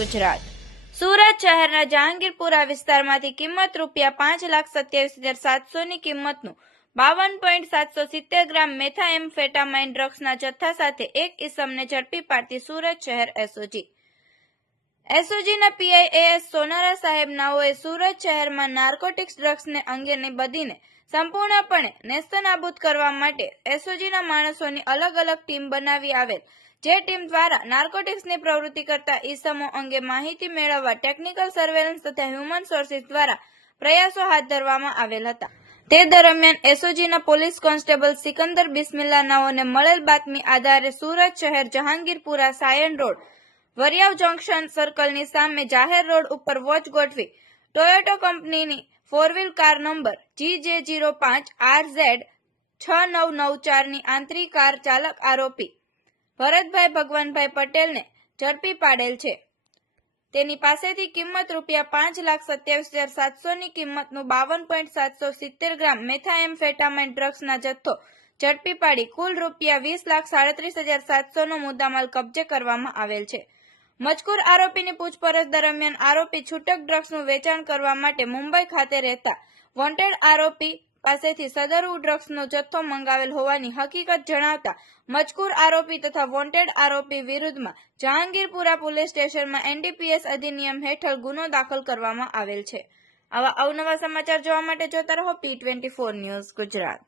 ગુજરાત સુરત શહેરના જહાંગીરપુરા વિસ્તારમાંથી કિંમત ₹5,27,700 ની કિંમતનું 52.770 ગ્રામ મેથાએમ્ફેટામાઇન ડ્રગ્સના જથ્થા સાથે એક ઇસમને ઝડપી પાડતી સુરત શહેર એસઓજીના પીઆઈ AS સોનારા સાહેબ નાઓએ સુરત શહેરમાં નાર્કોટિક્સ ડ્રગ્સને અંગેની બદીને સંપૂર્ણપણે નેસ્તનાબૂદ કરવા માટે એસઓજીના માણસોની અલગ અલગ ટીમ બનાવી આવેલ, જે ટીમ દ્વારા નાર્કોટિક્સની પ્રવૃત્તિ કરતા ઈસમો અંગે માહિતી મેળવવા ટેકનિકલ સર્વેલન્સ તથા હ્યુમન સોર્સિસ દ્વારા પ્રયાસો હાથ ધરવામાં આવેલ હતા. તે દરમિયાન એસઓજીના પોલીસ કોન્સ્ટેબલ સિકંદર બિસ્મિલ્લા નાઓને મળેલ બાતમી આધારે સુરત શહેર જહાંગીરપુરા સાયન રોડ વરિયાવ જંકશન સર્કલની સામે જાહેર રોડ ઉપર વોચ ગોઠવી ટોયોટો કંપનીની 4 કાર નંબર GJ05RZ6994 ની આંતરિક કાર ચાલક આરોપી ભરતભાઈ ભગવાનભાઈ પટેલને ઝડપી પાડેલ છે. તેની પાસેથી કિંમત ₹5,27,700 ની કિંમતનું 52.770 ગ્રામ મેથાએમ્ફેટામાઇન ડ્રગ્સના જથ્થો ઝડપી પાડી કુલ ₹20,37,700 નો મુદ્દામાલ કબજે કરવામાં આવેલ છે. મજકૂર આરોપીની પૂછપરછ દરમિયાન આરોપી છૂટક ડ્રગ્સનું વેચાણ કરવા માટે મુંબઈ ખાતે રહેતા વોન્ટેડ આરોપી પાસેથી સદરુ ડ્રગ્સનો જથ્થો મંગાવેલ હોવાની હકીકત જણાવતા મજકૂર આરોપી તથા વોન્ટેડ આરોપી વિરુદ્ધમાં જહાંગીરપુરા પોલીસ સ્ટેશનમાં NDPS અધિનિયમ હેઠળ ગુનો દાખલ કરવામાં આવેલ છે. આવા અવનવા સમાચાર જોવા માટે જોતા રહો P24 ન્યૂઝ ગુજરાત.